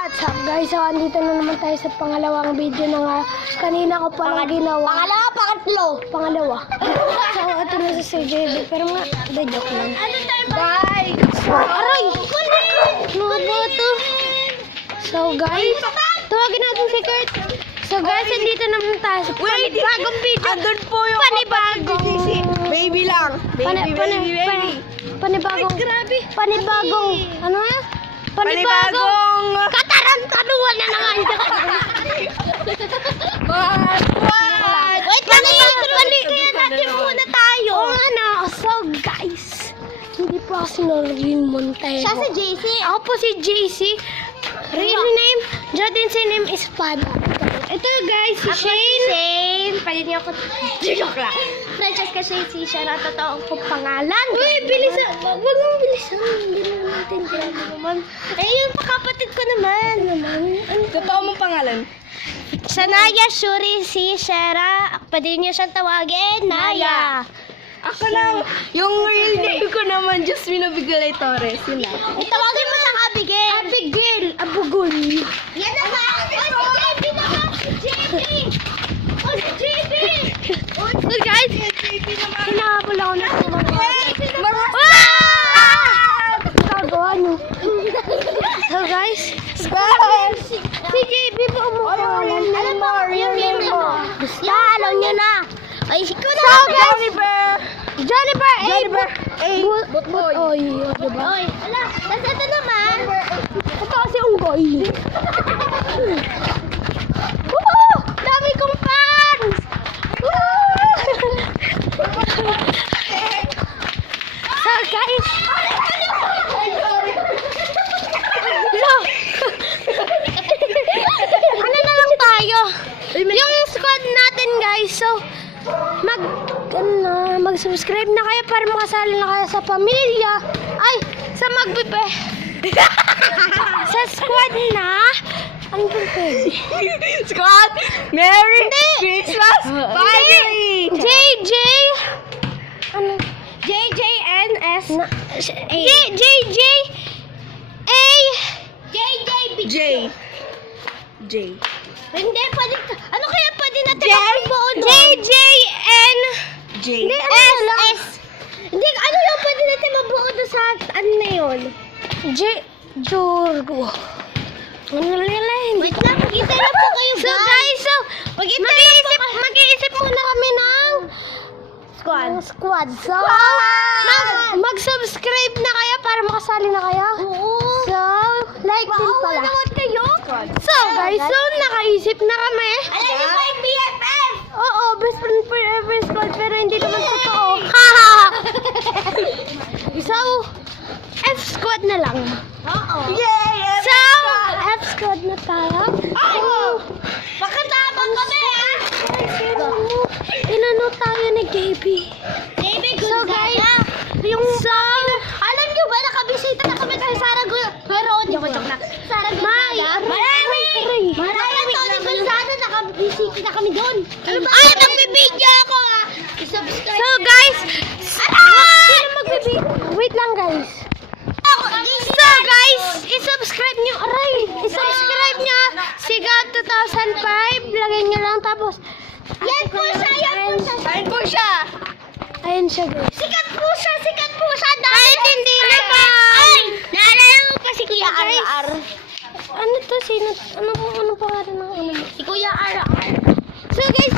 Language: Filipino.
What's up guys? So andito na naman tayo sa pangalawang video na nga kanina ko palang ginawa. Pangalawa. So ito na si Sir JB. Pero nga, joke lang. Bye! Aray! Ano to? So guys, tawagin natin si Kurt. So guys, andito naman tayo sa panibagong video. Andun po yung Panibagong baby lang. Baby. Panibagong ano yan? Panibagong katarantaduan na naman. What? Wait, balikin natin muna tayo. So guys, hindi po ako sinulogin Montego. Siya si JC. Ako po si JC. Real name, Jordan's name is Pan. Ito guys, si Shane. Pwede niyo ako. Joke lang. Francesca Shane, si siya na totoong kong pangalan. Uy, bilisan. Wag mong bilisan. Hindi na natin kaya naman. Eh, yung kapatid ko naman. Totoo mong pangalan? Sanaya Shuri si Shera. Pwede niyo siyang tawagin, Naya. Ako lang. Yung real name ko naman, Jasmine Abigail Torres. Yun lang. Tawagin mo siyang Abigail. Abigail. Abugol. Yan na ba? Si JB naman! Si JB! Oh, si JB! So guys, hinahabol ako ng mga kagawa nyo. So guys, si JB po umukha. Alam mo, real name mo. Basta, alam nyo na. Ay, so guys, Jennifer Butboy. Diba? Oy, ala, tas ito naman. Ito kasi unggoy. Woo! Dami kong fans! So guys, ano na lang tayo? Yung squad natin guys, so mag-subscribe na kayo para makasali na kayo sa pamilya. Ay, sa magbibe. Sa squad na. Ano ba pwede? Squad, Merry Christmas Party! JJ. Ano? JJNS JJ A. J. Hindi, pwede. Ano kaya pwede natin J. magbuo doon? JJN. J. Hindi, ano lang? Hindi, ano lang pwede natin mabuo doon sa, ano na yun? Jorgo. Ano nila, hindi. Wait lang, mag-intay lang po kayo, So guys, so, mag-iisip muna kami ng squad. So, mag-subscribe na kayo para makasali na kayo. So, like din pala. kayo? So guys, so nakaisip na kami. Alam niyo ba yung BFF? Oo, best friend forever squad, pero hindi naman totoo. Haha! So, F squad na lang. Oo. Yay! So, F squad na tayo. Oo! Pagkatabang kami, ha? Inano tayo ni JB. JB, So guys, yung alam niyo ba, nakabisita na kami kay Sarah Gueron. Joke na. Sarah Gueron. Marami! Tony Gonzaga, nakabisita na kami doon. Ay, nagbibideo ako ah. I-subscribe. So guys, wait lang guys. So guys, i-subscribe nyo. Aray, i-subscribe nyo. Sigat 2005. Lagay nyo lang tapos. Yan po siya, Yan po siya. Ayan siya guys. Sikat po siya. Kahit hindi naman. Ay, naalala mo pa si Kuya Guys, RR. Ano to? Sino? Ano pangalan ng ano? Si Kuya RR. So guys,